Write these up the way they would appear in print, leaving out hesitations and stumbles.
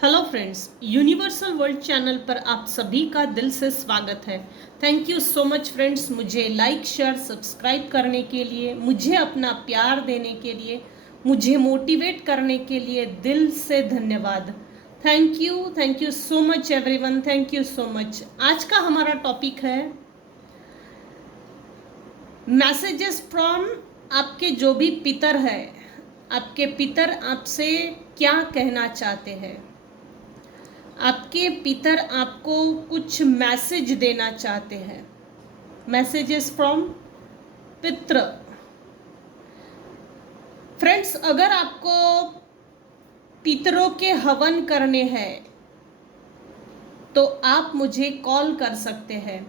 Hello friends, universal world channel पर आप सभी का दिल से स्वागत है। Thank you so much friends, मुझे लाइक शेयर सब्सक्राइब करने के लिए, मुझे अपना प्यार देने के लिए, मुझे मोटिवेट करने के लिए दिल से धन्यवाद। Thank you so much everyone, thank you so much. आज का हमारा टॉपिक है मैसेजेस फ्रॉम आपके जो भी पितर है, आपके पितर आपसे क्या कहना चाहते हैं। आपके पितर आपको कुछ मैसेज देना चाहते हैं। मैसेजेस फ्रॉम पितृ। फ्रेंड्स, अगर आपको पितरों के हवन करने हैं तो आप मुझे कॉल कर सकते हैं।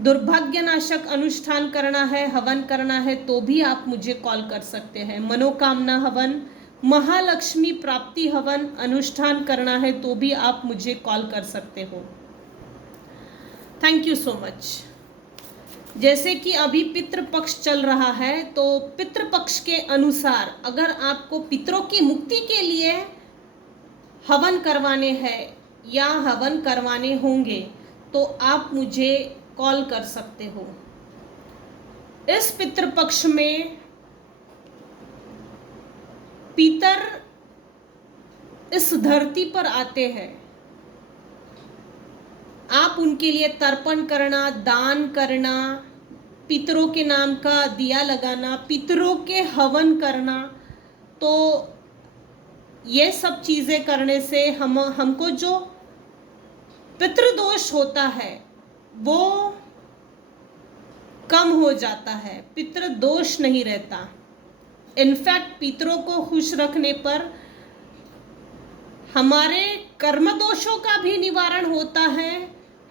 दुर्भाग्यनाशक अनुष्ठान करना है, हवन करना है तो भी आप मुझे कॉल कर सकते हैं। मनोकामना हवन, महालक्ष्मी प्राप्ति हवन अनुष्ठान करना है तो भी आप मुझे कॉल कर सकते हो। Thank you so much. जैसे कि अभी पितृपक्ष चल रहा है, तो पितृपक्ष के अनुसार अगर आपको पितरों की मुक्ति के लिए हवन करवाने हैं या हवन करवाने होंगे तो आप मुझे कॉल कर सकते हो। इस पितृपक्ष में पितर इस धरती पर आते हैं। आप उनके लिए तर्पण करना, दान करना, पितरों के नाम का दिया लगाना, पितरों के हवन करना, तो ये सब चीज़ें करने से हमको जो पितृदोष होता है वो कम हो जाता है, पितृदोष नहीं रहता। इनफैक्ट पितरों को खुश रखने पर हमारे कर्म दोषों का भी निवारण होता है।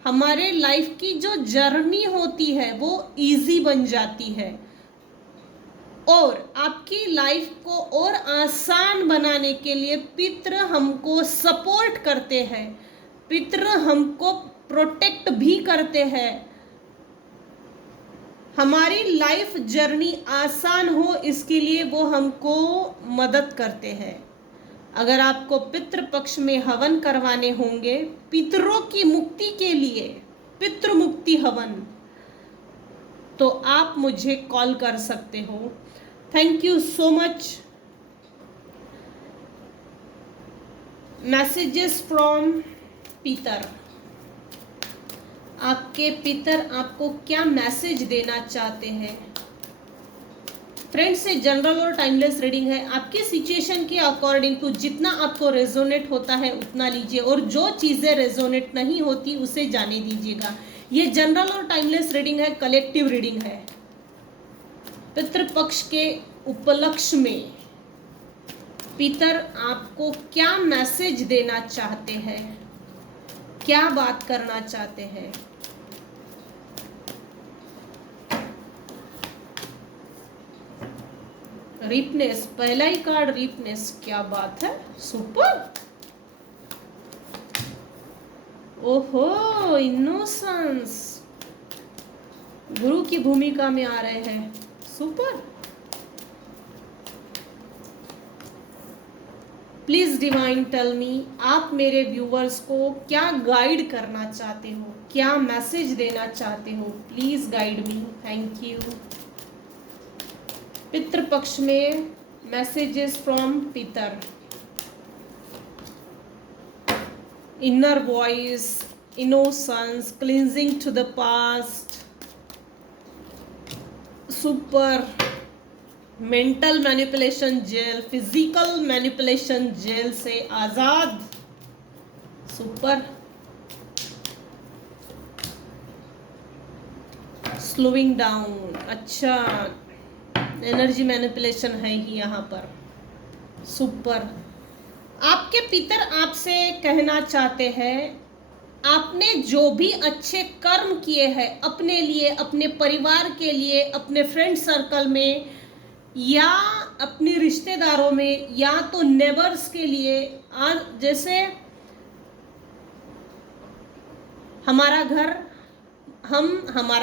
हमारे लाइफ की जो जर्नी होती है वो इजी बन जाती है और आपकी लाइफ को और आसान बनाने के लिए पितृ हमको सपोर्ट करते हैं, पितृ हमको प्रोटेक्ट भी करते हैं। हमारी लाइफ जर्नी आसान हो इसके लिए वो हमको मदद करते हैं। अगर आपको पितृपक्ष में हवन करवाने होंगे पितरों की मुक्ति के लिए, पितृ मुक्ति हवन, तो आप मुझे कॉल कर सकते हो। Thank you so much. Messages from पितर। आपके पितर आपको क्या मैसेज देना चाहते हैं। फ्रेंड्स, ये जनरल और टाइमलेस रीडिंग है। आपके सिचुएशन के अकॉर्डिंग टू जितना आपको रेजोनेट होता है उतना लीजिए और जो चीज़ें रेजोनेट नहीं होती उसे जाने दीजिएगा। ये जनरल और टाइमलेस रीडिंग है, कलेक्टिव रीडिंग है। पितृपक्ष के उपलक्ष्य में पितर आपको क्या मैसेज देना चाहते हैं, क्या बात करना चाहते हैं। रीपनेस, पहला ही कार्ड रीपनेस, क्या बात है, सुपर। ओहो, इनोसेंस, गुरु की भूमिका में आ रहे हैं, super. Please divine tell me, आप मेरे व्यूवर्स को क्या गाइड करना चाहते हो, क्या मैसेज देना चाहते हो। Please guide me, thank you. Pitrupaksha में मैसेजेस फ्रॉम पितर। Inner voice, innocence, cleansing to the past, super. Mental manipulation jail, physical manipulation jail से आजाद, सुपर। स्लोइंग डाउन, अच्छा, एनर्जी मैनिपुलेशन है ही यहाँ पर, सुपर। आपके पितर आपसे कहना चाहते हैं आपने जो भी अच्छे कर्म किए हैं अपने लिए, अपने परिवार के लिए, अपने फ्रेंड सर्कल में या अपने रिश्तेदारों में या तो नेबर्स के लिए, आज जैसे हमारा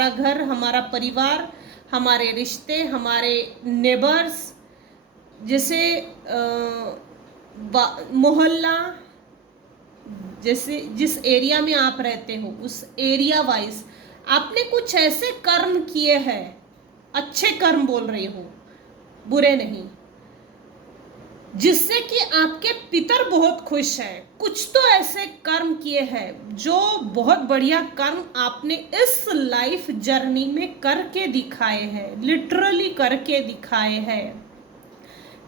घर, हमारा परिवार, हमारे रिश्ते, हमारे नेबर्स, जैसे मोहल्ला, जैसे जिस एरिया में आप रहते हो उस एरिया वाइज आपने कुछ ऐसे कर्म किए हैं, अच्छे कर्म बोल रही हूँ, बुरे नहीं, जिससे कि आपके पितर बहुत खुश हैं। कुछ तो ऐसे कर्म किए हैं जो बहुत बढ़िया कर्म आपने इस लाइफ जर्नी में करके दिखाए हैं, लिटरली करके दिखाए हैं।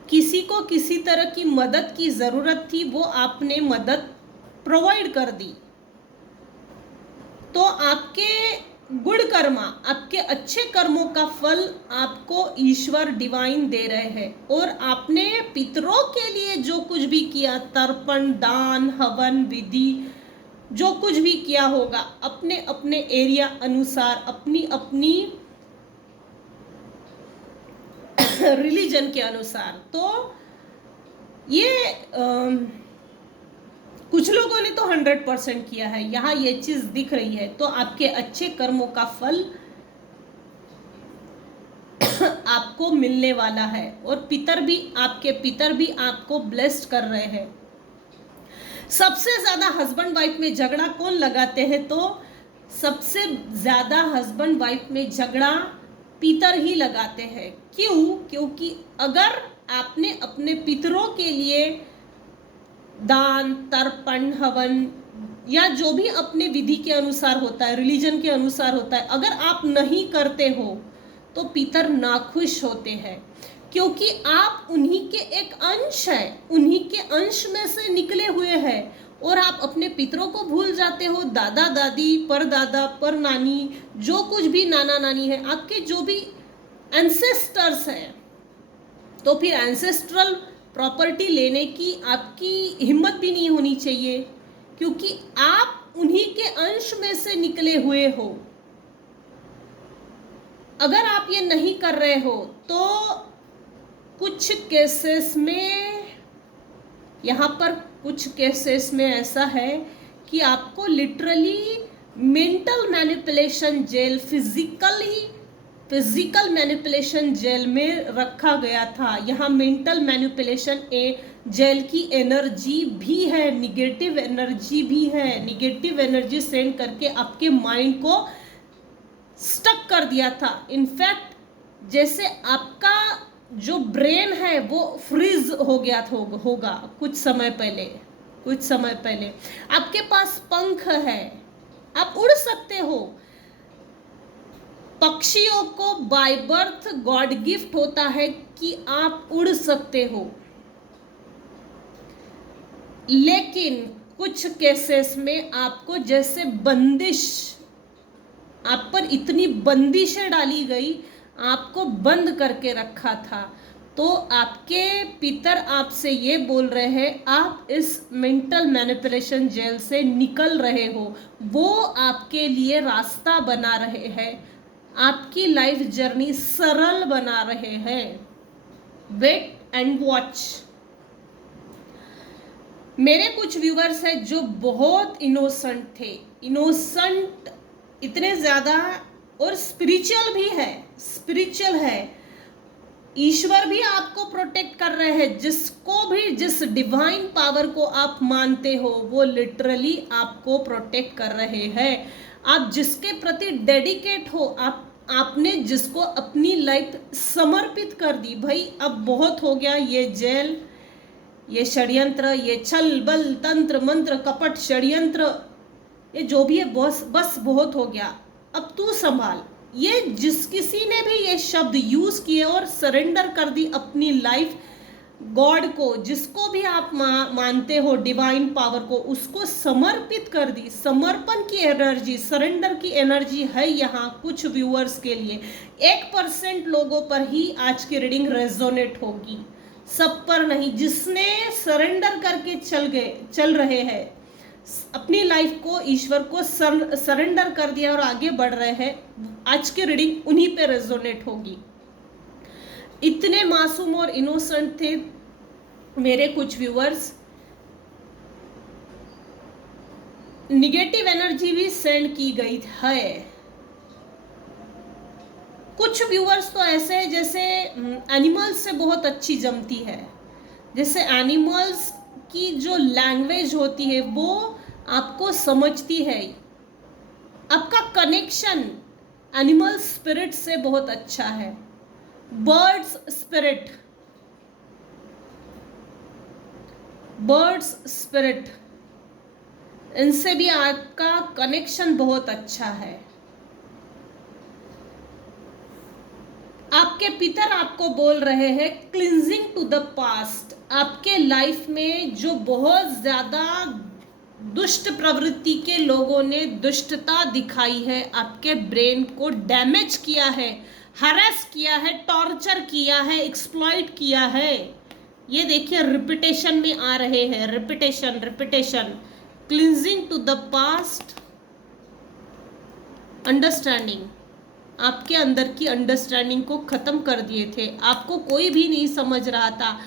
किसी को किसी तरह की मदद की ज़रूरत थी, वो आपने मदद प्रोवाइड कर दी। तो आपके गुड कर्मा, आपके अच्छे कर्मों का फल आपको ईश्वर डिवाइन दे रहे हैं। और आपने पितरों के लिए जो कुछ भी किया, तर्पण, दान, हवन, विधि, जो कुछ भी किया होगा अपने अपने एरिया अनुसार, अपनी अपनी रिलीजन के अनुसार, तो ये कुछ लोगों ने तो 100% किया है, यहाँ ये चीज दिख रही है। तो आपके अच्छे कर्मों का फल आपको मिलने वाला है। और आपके पितर भी आपको ब्लेस्ड कर रहे हैं। सबसे ज्यादा हस्बैंड वाइफ में झगड़ा कौन लगाते हैं? तो सबसे ज्यादा हस्बैंड वाइफ में झगड़ा पितर ही लगाते हैं। क्यों? क्योंकि अगर आपने अपने पितरों के लिए दान, तर्पण, हवन या जो भी अपने विधि के अनुसार होता है, रिलीजन के अनुसार होता है, अगर आप नहीं करते हो तो पितर नाखुश होते हैं। क्योंकि आप उन्हीं के एक अंश हैं, उन्हीं के अंश में से निकले हुए हैं। और आप अपने पितरों को भूल जाते हो। दादा दादी, परदादा, पर नानी, जो कुछ भी नाना नानी है, आपके जो भी एंसेस्टर्स हैं, तो फिर एंसेस्ट्रल प्रॉपर्टी लेने की आपकी हिम्मत भी नहीं होनी चाहिए, क्योंकि आप उन्हीं के अंश में से निकले हुए हो। अगर आप ये नहीं कर रहे हो तो कुछ केसेस में, यहाँ पर कुछ केसेस में ऐसा है कि आपको literally mental manipulation jail, physical manipulation jail में रखा गया था। यहाँ मेंटल मैनिपुलेशन जेल की एनर्जी भी है, निगेटिव एनर्जी भी है। निगेटिव एनर्जी सेंड करके आपके माइंड को स्टक कर दिया था। इनफैक्ट जैसे आपका जो ब्रेन है वो फ्रीज हो गया होगा कुछ समय पहले। आपके पास पंख है, आप उड़ सकते हो। पक्षियों को बाय बर्थ गॉड गिफ्ट होता है कि आप उड़ सकते हो, लेकिन कुछ केसेस में आपको जैसे बंदिश, आप पर इतनी बंदिशें डाली गई, आपको बंद करके रखा था। तो आपके पितर आपसे ये बोल रहे हैं, आप इस मेंटल मैनिपुलेशन जेल से निकल रहे हो। वो आपके लिए रास्ता बना रहे हैं, आपकी लाइफ जर्नी सरल बना रहे हैं। Wait and watch. मेरे कुछ व्यूअर्स हैं जो बहुत इनोसेंट थे, इनोसेंट इतने ज़्यादा, और स्पिरिचुअल है। ईश्वर भी आपको प्रोटेक्ट कर रहे हैं। जिसको भी, जिस डिवाइन पावर को आप मानते हो, वो लिटरली आपको प्रोटेक्ट कर रहे हैं। आप जिसके प्रति डेडिकेट हो, आपने जिसको अपनी लाइफ समर्पित कर दी, भाई अब बहुत हो गया, ये जेल, ये षड्यंत्र, ये छल बल तंत्र मंत्र कपट षड्यंत्र, ये जो भी है बस बहुत हो गया, अब तू संभाल। ये जिस किसी ने भी ये शब्द यूज किए और सरेंडर कर दी अपनी लाइफ गॉड को, जिसको भी आप मानते हो डिवाइन पावर को, उसको समर्पित कर दी। समर्पण की एनर्जी, सरेंडर की एनर्जी है यहाँ कुछ व्यूअर्स के लिए। 1% लोगों पर ही आज की रीडिंग रेजोनेट होगी, सब पर नहीं। जिसने सरेंडर करके चल रहे हैं, अपनी लाइफ को ईश्वर को सरेंडर कर दिया और आगे बढ़ रहे हैं, आज की रीडिंग उन्हीं पे रेजोनेट होगी। इतने मासूम और इनोसेंट थे मेरे कुछ व्यूअर्स। निगेटिव एनर्जी भी सेंड की गई है। कुछ व्यूअर्स तो ऐसे हैं जैसे एनिमल्स से बहुत अच्छी जमती है। जैसे एनिमल्स की जो लैंग्वेज होती है वो आपको समझती है। आपका कनेक्शन एनिमल स्पिरिट से बहुत अच्छा है, बर्ड्स स्पिरिट, बर्ड्स स्पिरिट, इनसे भी आपका कनेक्शन बहुत अच्छा है। आपके पितर आपको बोल रहे हैं क्लिंजिंग टू द पास्ट। आपके लाइफ में जो बहुत ज्यादा दुष्ट प्रवृत्ति के लोगों ने दुष्टता दिखाई है, आपके ब्रेन को डैमेज किया है, हरास किया है, टॉर्चर किया है, एक्सप्लॉइट किया है, ये देखिए रिपीटेशन में आ रहे हैं, repetition repetition. Cleansing to the past, understanding, आपके अंदर की अंडरस्टैंडिंग को खत्म कर दिए थे। आपको कोई भी नहीं समझ रहा था,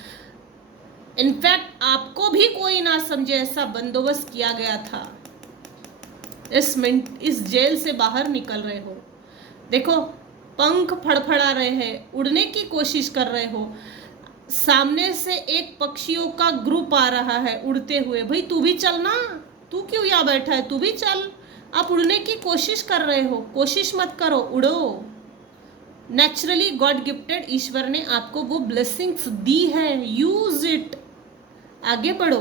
इनफैक्ट आपको भी कोई ना समझे ऐसा बंदोबस्त किया गया था। इस जेल से बाहर निकल रहे हो, देखो पंख फड़फड़ा रहे हैं, उड़ने की कोशिश कर रहे हो, सामने से एक पक्षियों का ग्रुप आ रहा है उड़ते हुए, भाई तू भी चल ना, तू क्यों यहाँ बैठा है, तू भी चल। आप उड़ने की कोशिश कर रहे हो, कोशिश मत करो, उड़ो। नेचुरली गॉड गिफ्टेड, ईश्वर ने आपको वो ब्लेसिंग्स दी है, यूज इट, आगे बढ़ो।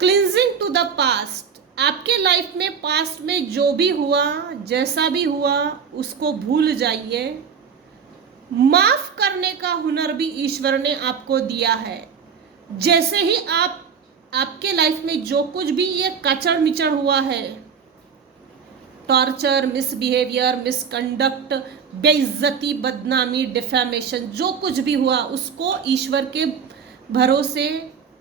क्लिंजिंग टू द पास्ट, आपके लाइफ में पास्ट में जो भी हुआ, जैसा भी हुआ, उसको भूल जाइए। माफ करने का हुनर भी ईश्वर ने आपको दिया है। जैसे ही आपके लाइफ में जो कुछ भी ये कचड़ मिचड़ हुआ है, टॉर्चर, मिसबिहेवियर, मिसकंडक्ट, बेइज्जती, बदनामी, डिफेमेशन, जो कुछ भी हुआ उसको ईश्वर के भरोसे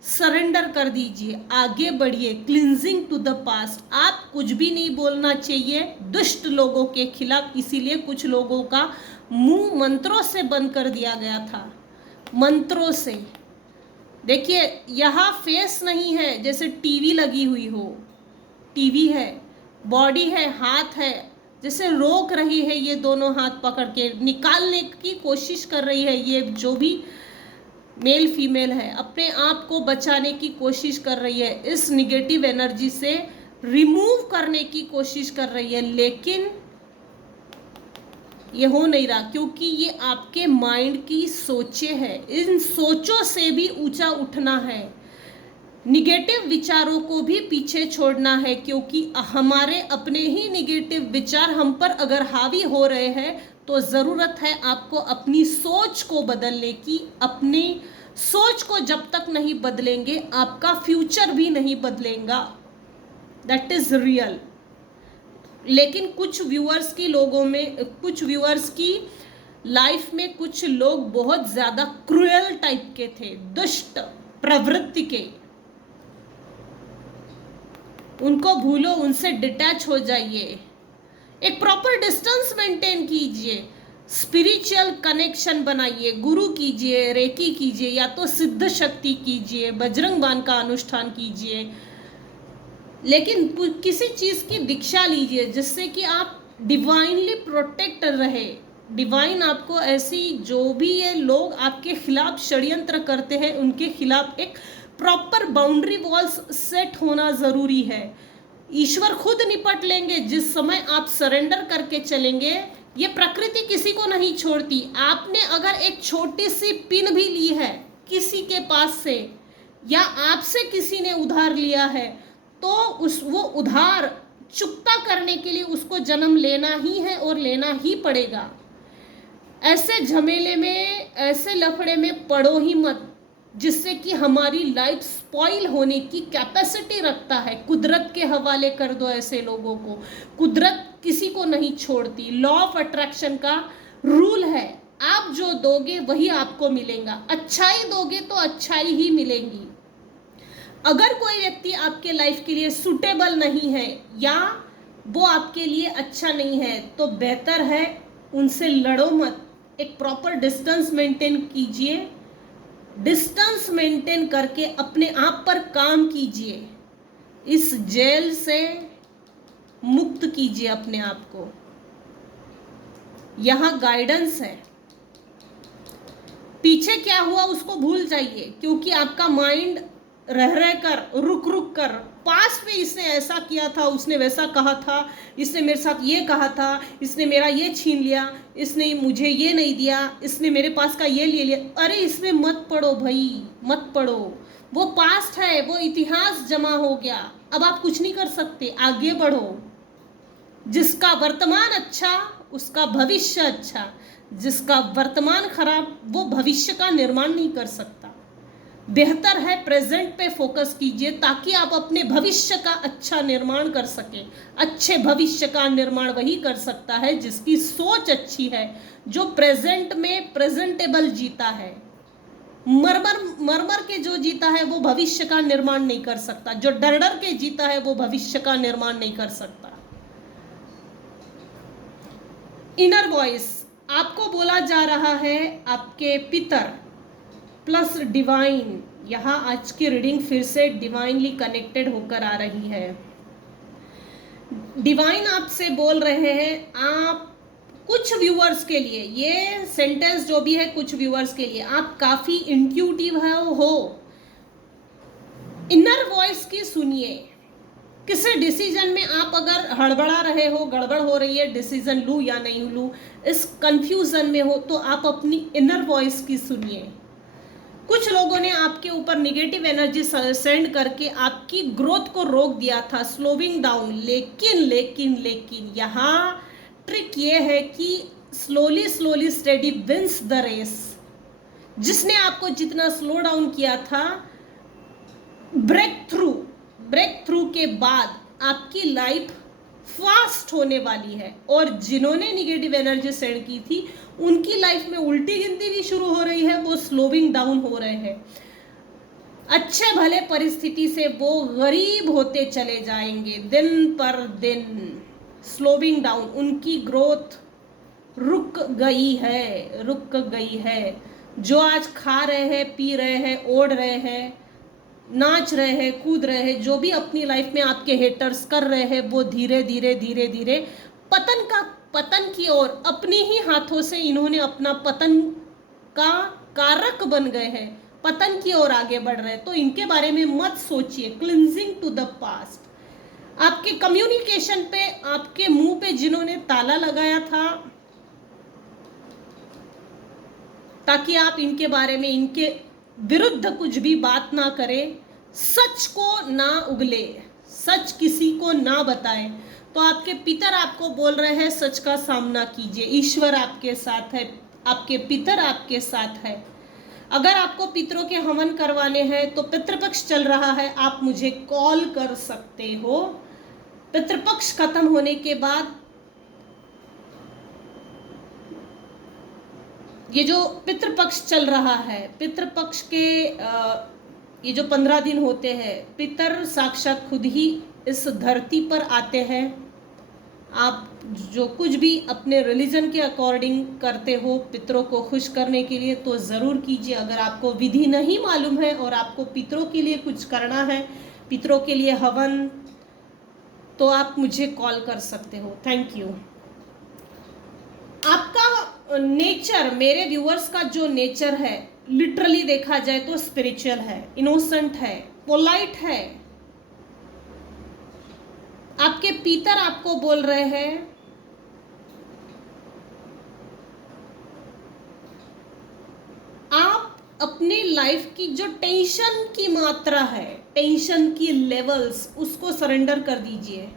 सरेंडर कर दीजिए, आगे बढ़िए। क्लिंजिंग टू द पास्ट, आप कुछ भी नहीं बोलना चाहिए दुष्ट लोगों के खिलाफ, इसीलिए कुछ लोगों का मुंह मंत्रों से बंद कर दिया गया था, मंत्रों से। देखिए यहाँ फेस नहीं है, जैसे टीवी लगी हुई हो, टीवी है, बॉडी है, हाथ है, जैसे रोक रही है, ये दोनों हाथ पकड़ के निकालने की कोशिश कर रही है, ये जो भी मेल फीमेल है अपने आप को बचाने की कोशिश कर रही है, इस निगेटिव एनर्जी से रिमूव करने की कोशिश कर रही है, लेकिन ये हो नहीं रहा, क्योंकि ये आपके माइंड की सोचें हैं। इन सोचों से भी ऊंचा उठना है, निगेटिव विचारों को भी पीछे छोड़ना है, क्योंकि हमारे अपने ही निगेटिव विचार हम पर अगर हावी हो रहे हैं तो ज़रूरत है आपको अपनी सोच को बदलने की। अपनी सोच को जब तक नहीं बदलेंगे आपका फ्यूचर भी नहीं बदलेगा, दैट इज़ रियल। लेकिन कुछ व्यूअर्स की लाइफ में कुछ लोग बहुत ज़्यादा क्रूएल टाइप के थे, दुष्ट प्रवृत्ति के, उनको भूलो, उनसे डिटैच हो जाइए, एक प्रॉपर डिस्टेंस मेंटेन कीजिए, स्पिरिचुअल कनेक्शन बनाइए, गुरु कीजिए, रेकी कीजिए, या तो सिद्ध शक्ति कीजिए, बजरंग बाण का अनुष्ठान कीजिए, लेकिन किसी चीज़ की दीक्षा लीजिए जिससे कि आप डिवाइनली प्रोटेक्ट रहे। डिवाइन आपको ऐसी, जो भी ये लोग आपके खिलाफ षड्यंत्र करते हैं उनके खिलाफ एक प्रॉपर बाउंड्री वॉल्स सेट होना ज़रूरी है। ईश्वर खुद निपट लेंगे जिस समय आप सरेंडर करके चलेंगे। ये प्रकृति किसी को नहीं छोड़ती। आपने अगर एक छोटी सी पिन भी ली है किसी के पास से, या आपसे किसी ने उधार लिया है, तो वो उधार चुकता करने के लिए उसको जन्म लेना ही है और लेना ही पड़ेगा। ऐसे झमेले में, ऐसे लफड़े में पड़ो ही मत जिससे कि हमारी लाइफ स्पॉइल होने की कैपेसिटी रखता है। कुदरत के हवाले कर दो ऐसे लोगों को, कुदरत किसी को नहीं छोड़ती। लॉ ऑफ अट्रैक्शन का रूल है, आप जो दोगे वही आपको मिलेगा। अच्छाई दोगे तो अच्छाई ही मिलेगी। अगर कोई व्यक्ति आपके लाइफ के लिए सूटेबल नहीं है या वो आपके लिए अच्छा नहीं है तो बेहतर है उनसे लड़ो मत, एक प्रॉपर डिस्टेंस मेंटेन कीजिए। डिस्टेंस मेंटेन करके अपने आप पर काम कीजिए, इस जेल से मुक्त कीजिए अपने आप को। यहाँ गाइडेंस है, पीछे क्या हुआ उसको भूल जाइए, क्योंकि आपका माइंड रह रह कर, रुक रुक कर, पास्ट में इसने ऐसा किया था, उसने वैसा कहा था, इसने मेरे साथ ये कहा था, इसने मेरा ये छीन लिया, इसने मुझे ये नहीं दिया, इसने मेरे पास का ये ले लिया। अरे इसमें मत पढ़ो भाई, मत पढ़ो। वो पास्ट है, वो इतिहास जमा हो गया, अब आप कुछ नहीं कर सकते, आगे बढ़ो। जिसका वर्तमान अच्छा उसका भविष्य अच्छा, जिसका वर्तमान खराब वो भविष्य का निर्माण नहीं कर सकता। बेहतर है प्रेजेंट पे फोकस कीजिए ताकि आप अपने भविष्य का अच्छा निर्माण कर सके। अच्छे भविष्य का निर्माण वही कर सकता है जिसकी सोच अच्छी है, जो प्रेजेंट में प्रेजेंटेबल जीता है। मर के जो जीता है वो भविष्य का निर्माण नहीं कर सकता, जो डर डर के जीता है वो भविष्य का निर्माण नहीं कर सकता। इनर वॉइस आपको बोला जा रहा है, आपके पितर प्लस डिवाइन। यहाँ आज की रीडिंग फिर से डिवाइनली कनेक्टेड होकर आ रही है। डिवाइन आपसे बोल रहे हैं, आप कुछ व्यूअर्स के लिए, ये सेंटेंस जो भी है कुछ व्यूअर्स के लिए, आप काफी इंट्यूटिव हो। इनर वॉइस की सुनिए। किसी डिसीजन में आप अगर हड़बड़ा रहे हो, गड़बड़ हो रही है, डिसीजन लूँ या नहीं लूँ, इस कंफ्यूजन में हो, तो आप अपनी इनर वॉइस की सुनिए। कुछ लोगों ने आपके ऊपर निगेटिव एनर्जी सेंड करके आपकी ग्रोथ को रोक दिया था, स्लोइंग डाउन। लेकिन यहाँ ट्रिक ये है कि slowly steady wins the race. जिसने आपको जितना स्लो डाउन किया था, ब्रेक थ्रू के बाद आपकी लाइफ फास्ट होने वाली है। और जिन्होंने निगेटिव एनर्जी सेंड की थी उनकी लाइफ में उल्टी गिनती भी शुरू हो रही है, वो स्लोइंग डाउन हो रहे हैं। अच्छे भले परिस्थिति से वो गरीब होते चले जाएंगे दिन पर दिन। स्लोइंग डाउन, उनकी ग्रोथ रुक गई है। जो आज खा रहे हैं, पी रहे हैं, ओढ़ रहे हैं, नाच रहे हैं, कूद रहे हैं, जो भी अपनी लाइफ में आपके हेटर्स कर रहे हैं, वो धीरे धीरे पतन की ओर अपने ही हाथों से इन्होंने अपना पतन का कारक बन गए हैं, पतन की ओर आगे बढ़ रहे हैं। तो इनके बारे में मत सोचिए। Cleansing to the past. आपके कम्युनिकेशन पे, आपके मुंह पे जिन्होंने ताला लगाया था ताकि आप इनके बारे में, इनके विरुद्ध कुछ भी बात ना करें, सच को ना उगले, सच किसी को ना बताएं, तो आपके पितर आपको बोल रहे हैं सच का सामना कीजिए। ईश्वर आपके साथ है, आपके पितर आपके साथ है। अगर आपको पितरों के हवन करवाने हैं तो पितृपक्ष चल रहा है, आप मुझे कॉल कर सकते हो। पितृपक्ष खत्म होने के बाद ये जो पितृपक्ष चल रहा है, पितृपक्ष के ये जो 15 दिन होते हैं, पितर साक्षात खुद ही इस धरती पर आते हैं। आप जो कुछ भी अपने रिलीजन के अकॉर्डिंग करते हो पितरों को खुश करने के लिए, तो ज़रूर कीजिए। अगर आपको विधि नहीं मालूम है और आपको पितरों के लिए कुछ करना है, पितरों के लिए हवन, तो आप मुझे कॉल कर सकते हो। Thank you. आपका नेचर, मेरे व्यूअर्स का जो नेचर है, लिटरली देखा जाए तो स्पिरिचुअल है, इनोसेंट है, पोलाइट है। आपके पितर आपको बोल रहे हैं आप अपनी लाइफ की जो टेंशन की मात्रा है, टेंशन की लेवल्स, उसको सरेंडर कर दीजिए।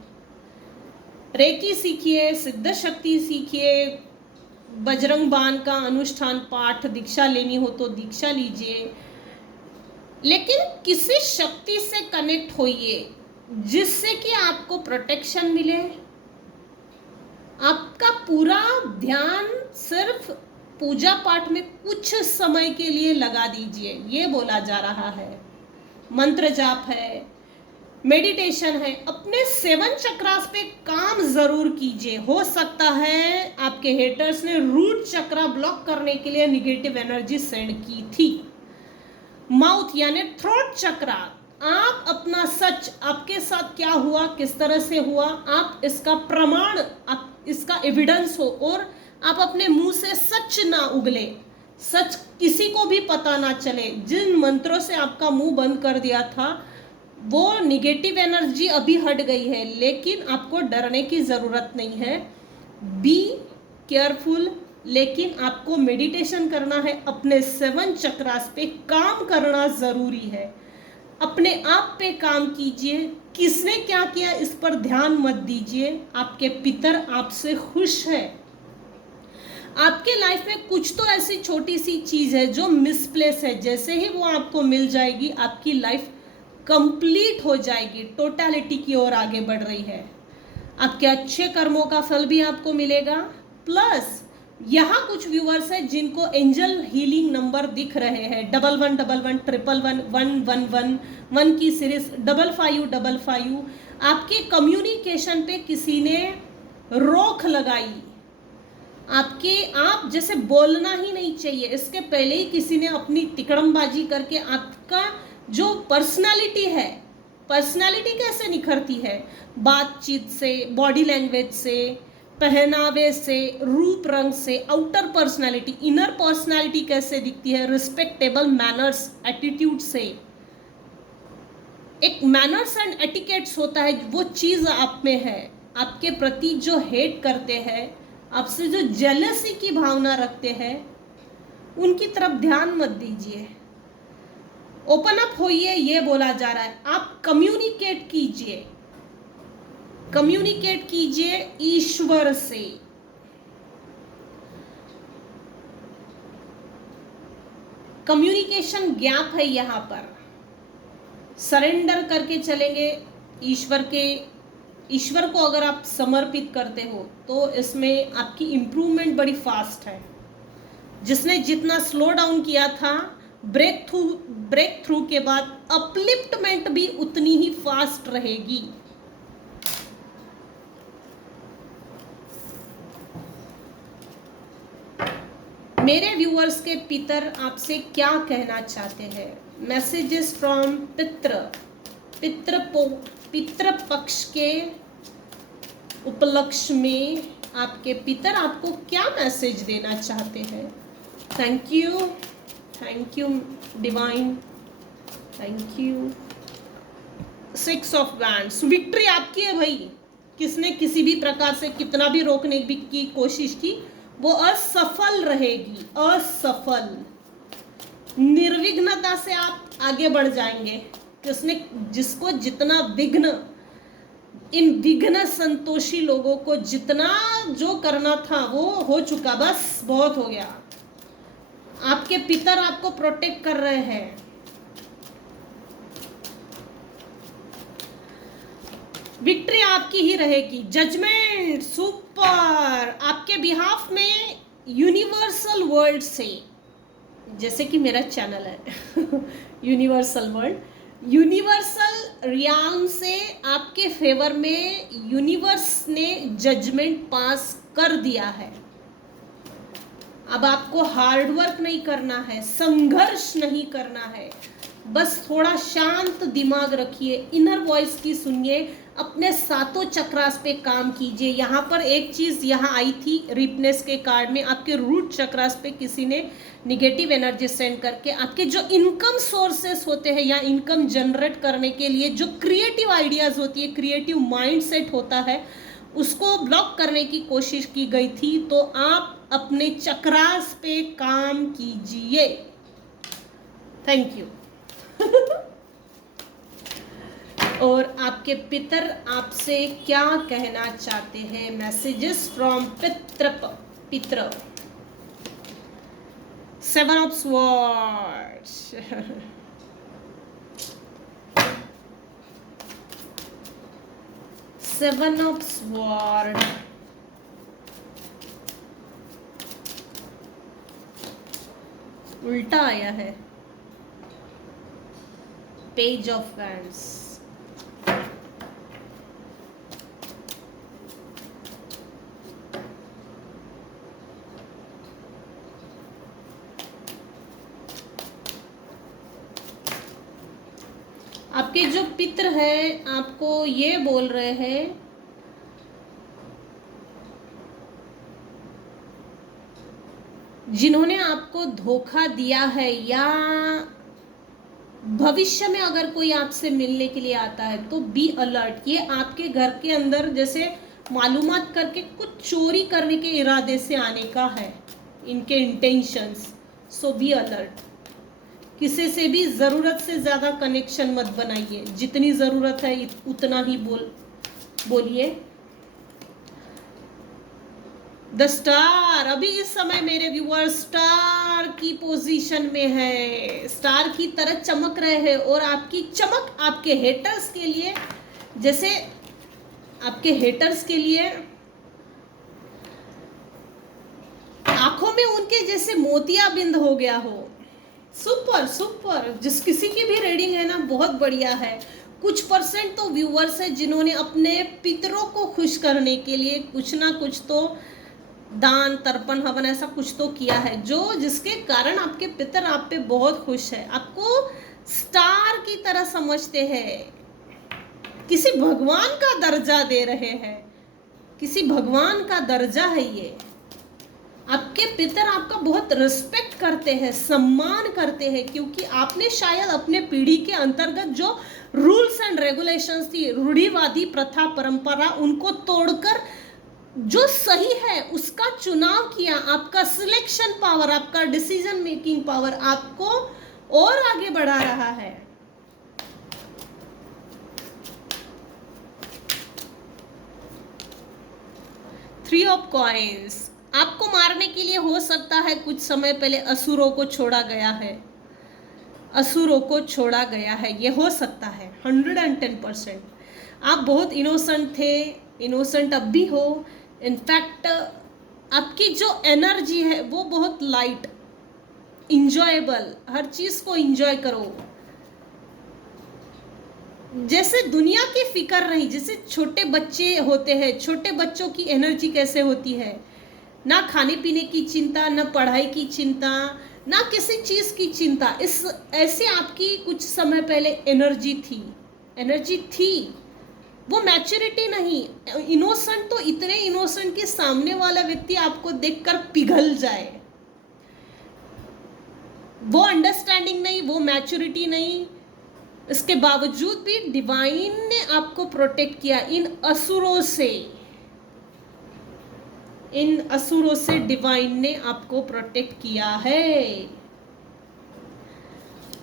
रेकी सीखिए, सिद्ध शक्ति सीखिए, बजरंग बाण का अनुष्ठान पाठ, दीक्षा लेनी हो तो दीक्षा लीजिए, लेकिन किसी शक्ति से कनेक्ट होइए जिससे कि आपको प्रोटेक्शन मिले। आपका पूरा ध्यान सिर्फ पूजा पाठ में कुछ समय के लिए लगा दीजिए, ये बोला जा रहा है। मंत्र जाप है, मेडिटेशन है, अपने 7 चक्रास पे काम जरूर कीजिए। हो सकता है आपके हेटर्स ने रूट चक्रा ब्लॉक करने के लिए निगेटिव एनर्जी सेंड की थी। माउथ यानी थ्रोट चक्रा, आप अपना सच, आपके साथ क्या हुआ, किस तरह से हुआ, आप इसका प्रमाण, आप इसका एविडेंस हो और आप अपने मुंह से सच ना उगले, सच किसी को भी पता ना चले। जिन मंत्रों से आपका मुंह बंद कर दिया था वो निगेटिव एनर्जी अभी हट गई है, लेकिन आपको डरने की ज़रूरत नहीं है। बी केयरफुल, लेकिन आपको मेडिटेशन करना है, अपने 7 चक्रास पे काम करना ज़रूरी है। अपने आप पे काम कीजिए, किसने क्या किया इस पर ध्यान मत दीजिए। आपके पितर आपसे खुश है। आपके लाइफ में कुछ तो ऐसी छोटी सी चीज़ है जो मिसप्लेस है, जैसे ही वो आपको मिल जाएगी आपकी लाइफ कंप्लीट हो जाएगी, टोटलिटी की ओर आगे बढ़ रही है। आपके अच्छे कर्मों का फल भी आपको मिलेगा। प्लस यहाँ कुछ व्यूअर्स हैं जिनको एंजल हीलिंग नंबर दिख रहे हैं, 1111 111 की सीरीज 5555। आपके कम्युनिकेशन पे किसी ने रोक लगाई, आप जैसे बोलना ही नहीं चाहिए, इसके पहले ही किसी ने अपनी तिकड़मबाजी करके आपका जो पर्सनालिटी है, पर्सनालिटी कैसे निखरती है, बातचीत से, बॉडी लैंग्वेज से, पहनावे से, रूप रंग से, आउटर पर्सनालिटी, इनर पर्सनालिटी कैसे दिखती है, रिस्पेक्टेबल मैनर्स, एटीट्यूड से। एक मैनर्स एंड एटिकेट्स होता है, वो चीज़ आप में है। आपके प्रति जो हेट करते हैं, आपसे जो जेलसी की भावना रखते हैं, उनकी तरफ ध्यान मत दीजिए। ओपन अप होइए, ये बोला जा रहा है। आप कम्युनिकेट कीजिए, कम्युनिकेट कीजिए ईश्वर से। कम्युनिकेशन गैप है यहाँ पर। सरेंडर करके चलेंगे ईश्वर को अगर आप समर्पित करते हो तो इसमें आपकी इम्प्रूवमेंट बड़ी फास्ट है। जिसने जितना स्लो डाउन किया था, ब्रेक थ्रू के बाद अपलिफ्टमेंट भी उतनी ही फास्ट रहेगी। मेरे व्यूअर्स के पितर आपसे क्या कहना चाहते हैं? मैसेजेस फ्रॉम पितृ पक्ष के उपलक्ष्य में आपके पितर आपको क्या मैसेज देना चाहते हैं? Thank you divine, thank you. 6 of wands, victory आपकी है भाई। किसने किसी भी प्रकार से कितना भी रोकने की कोशिश की, वो असफल रहेगी, असफल। निर्विघ्नता से आप आगे बढ़ जाएंगे। जिसको जितना विघ्न, इन विघ्न संतोषी लोगों को जितना जो करना था वो हो चुका, बस बहुत हो गया। आपके पितर आपको प्रोटेक्ट कर रहे हैं। विक्ट्री आपकी ही रहेगी। जजमेंट सुपर आपके बिहाफ में यूनिवर्सल वर्ल्ड से, जैसे कि मेरा चैनल है यूनिवर्सल वर्ल्ड, यूनिवर्सल रियाल्म से आपके फेवर में यूनिवर्स ने जजमेंट पास कर दिया है। अब आपको हार्ड वर्क नहीं करना है, संघर्ष नहीं करना है, बस थोड़ा शांत दिमाग रखिए, इनर वॉइस की सुनिए, अपने 7 चक्रास पे काम कीजिए। यहाँ पर एक चीज़ यहाँ आई थी रिपनेस के कार्ड में, आपके रूट चक्रास पे किसी ने निगेटिव एनर्जी सेंड करके आपके जो इनकम सोर्सेस होते हैं या इनकम जनरेट करने के लिए जो क्रिएटिव आइडियाज़ होती है, क्रिएटिव माइंडसेट होता है, उसको ब्लॉक करने की कोशिश की गई थी। तो आप अपने चक्रास पे काम कीजिए। थैंक यू और आपके पितर आपसे क्या कहना चाहते हैं? मैसेजेस फ्रॉम पितृ 7 of swords Seven of Swords, उल्टा आया है। पेज ऑफ वैंड्स, आपके जो पितर हैं आपको ये बोल रहे हैं जिन्होंने आपको धोखा दिया है या भविष्य में अगर कोई आपसे मिलने के लिए आता है तो बी अलर्ट। ये आपके घर के अंदर जैसे मालूमात करके कुछ चोरी करने के इरादे से आने का है, इनके इंटेंशंस। So be alert. किसी से भी ज़रूरत से ज़्यादा कनेक्शन मत बनाइए, जितनी ज़रूरत है उतना ही बोलिए। द स्टार अभी इस समय मेरे व्यूअर स्टार की पोजीशन में है, स्टार की तरह चमक रहे हैं। और आपकी चमक आपके हेटर्स के लिए, जैसे आपके हेटर्स के लिए आंखों में उनके जैसे मोतियाबिंद हो गया हो। Super super. जिस किसी की भी रीडिंग है ना, बहुत बढ़िया है। कुछ परसेंट तो व्यूअर्स है जिन्होंने अपने पितरों को खुश करने के लिए कुछ ना कुछ तो दान तर्पण हवन ऐसा कुछ तो किया है, जो जिसके कारण आपके पितर आप पे बहुत खुश है, आपको स्टार की तरह समझते हैं, किसी भगवान का दर्जा दे रहे हैं, किसी भगवान का दर्जा है ये। आपके पितर आपका बहुत रिस्पेक्ट करते हैं, सम्मान करते हैं, क्योंकि आपने शायद अपने पीढ़ी के अंतर्गत जो रूल्स एंड रेगुलेशंस थी, रूढ़िवादी प्रथा परंपरा, उनको तोड़कर जो सही है उसका चुनाव किया। आपका सिलेक्शन पावर, आपका डिसीजन मेकिंग पावर आपको और आगे बढ़ा रहा है। Three of coins. आपको मारने के लिए हो सकता है कुछ समय पहले असुरों को छोड़ा गया है, असुरों को छोड़ा गया है, ये हो सकता है 110%। आप बहुत इनोसेंट थे, इनोसेंट अब भी हो। इनफैक्ट आपकी जो एनर्जी है वो बहुत लाइट, इंजॉयबल, हर चीज़ को इंजॉय करो। जैसे दुनिया की फिक्र नहीं, जैसे छोटे बच्चे होते हैं, छोटे बच्चों की एनर्जी कैसे होती है, ना खाने पीने की चिंता, ना पढ़ाई की चिंता, ना किसी चीज़ की चिंता। इस ऐसे आपकी कुछ समय पहले एनर्जी थी। वो मैच्योरिटी नहीं, इनोसेंट तो इतने इनोसेंट कि सामने वाला व्यक्ति आपको देखकर पिघल जाए। वो अंडरस्टैंडिंग नहीं, वो मैच्योरिटी नहीं, इसके बावजूद भी डिवाइन ने आपको प्रोटेक्ट किया इन असुरों से। इन असुरों से डिवाइन ने आपको प्रोटेक्ट किया है।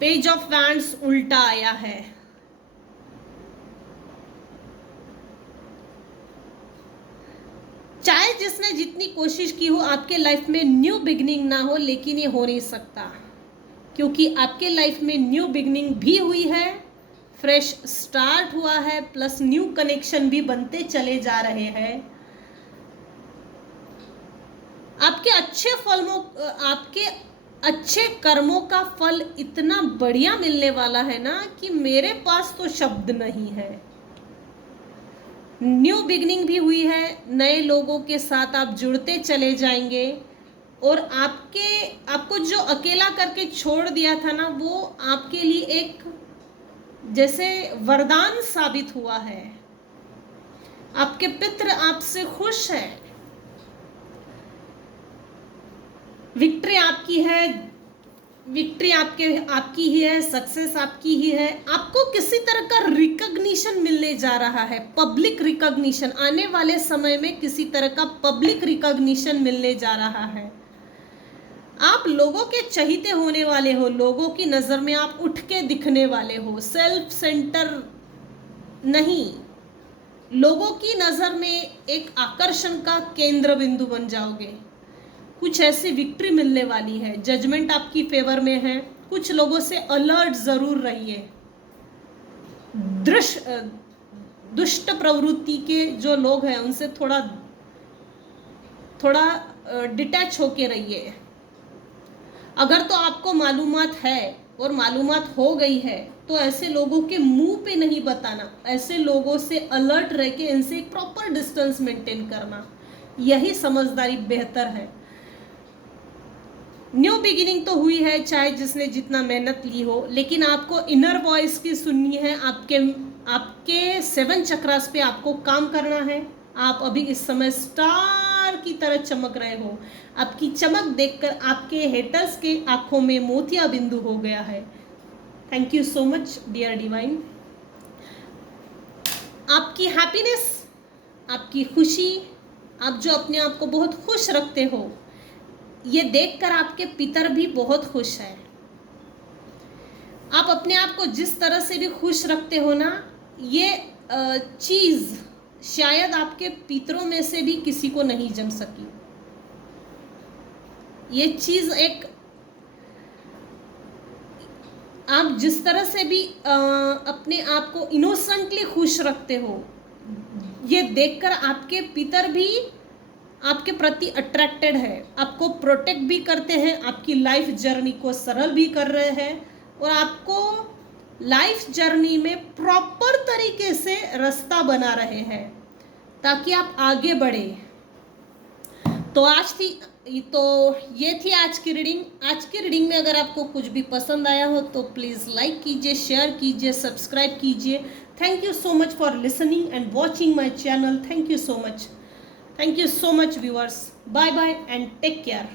पेज ऑफ वैंड्स उल्टा आया है। चाहे जिसने जितनी कोशिश की हो, आपके लाइफ में न्यू बिगनिंग ना हो, लेकिन ये हो नहीं सकता, क्योंकि आपके लाइफ में न्यू बिगनिंग भी हुई है, फ्रेश स्टार्ट हुआ है, प्लस न्यू कनेक्शन भी बनते चले जा रहे हैं। आपके अच्छे कर्मों का फल इतना बढ़िया मिलने वाला है ना कि मेरे पास तो शब्द नहीं है। न्यू बिगनिंग भी हुई है, नए लोगों के साथ आप जुड़ते चले जाएंगे, और आपको जो अकेला करके छोड़ दिया था ना, वो आपके लिए एक जैसे वरदान साबित हुआ है। आपके पितृ आपसे खुश है, विक्ट्री आपकी है, विक्ट्री आपकी ही है, सक्सेस आपकी ही है। आपको किसी तरह का रिकॉग्निशन मिलने जा रहा है, पब्लिक रिकॉग्निशन। आने वाले समय में किसी तरह का पब्लिक रिकॉग्निशन मिलने जा रहा है। आप लोगों के चहीते होने वाले हो, लोगों की नज़र में आप उठ के दिखने वाले हो, सेल्फ सेंटर नहीं, लोगों की नज़र में एक आकर्षण का केंद्र बिंदु बन जाओगे। कुछ ऐसी विक्ट्री मिलने वाली है, जजमेंट आपकी फेवर में है। कुछ लोगों से अलर्ट ज़रूर रहिए, दुष्ट प्रवृत्ति के जो लोग हैं उनसे थोड़ा डिटैच होके रहिए। अगर तो आपको मालूमात है और मालूमात हो गई है तो ऐसे लोगों के मुंह पे नहीं बताना, ऐसे लोगों से अलर्ट रह के इनसे एक प्रॉपर डिस्टेंस मेंटेन करना, यही समझदारी बेहतर है। न्यू बिगिनिंग तो हुई है, चाहे जिसने जितना मेहनत ली हो, लेकिन आपको इनर वॉइस की सुननी है। आपके 7 चक्रास पे आपको काम करना है। आप अभी इस समय स्टार की तरह चमक रहे हो। आपकी चमक देखकर आपके हेटर्स के आंखों में मोतिया बिंदु हो गया है। Thank you so much dear divine. आपकी हैप्पीनेस, आपकी खुशी, आप जो अपने आप को बहुत खुश रखते हो, ये देखकर आपके पितर भी बहुत खुश है। आप अपने आप को जिस तरह से भी खुश रखते हो ना, ये चीज़ शायद आपके पितरों में से भी किसी को नहीं जम सकी। ये चीज़ एक, आप जिस तरह से भी अपने आप को इनोसेंटली खुश रखते हो, ये देखकर आपके पितर भी आपके प्रति अट्रैक्टेड है, आपको प्रोटेक्ट भी करते हैं, आपकी लाइफ जर्नी को सरल भी कर रहे हैं और आपको लाइफ जर्नी में प्रॉपर तरीके से रास्ता बना रहे हैं ताकि आप आगे बढ़े। तो ये थी आज की रीडिंग। आज की रीडिंग में अगर आपको कुछ भी पसंद आया हो तो प्लीज़ लाइक कीजिए, शेयर कीजिए, सब्सक्राइब कीजिए। Thank you so much for listening and watching my channel. Thank you so much viewers. Bye bye and take care.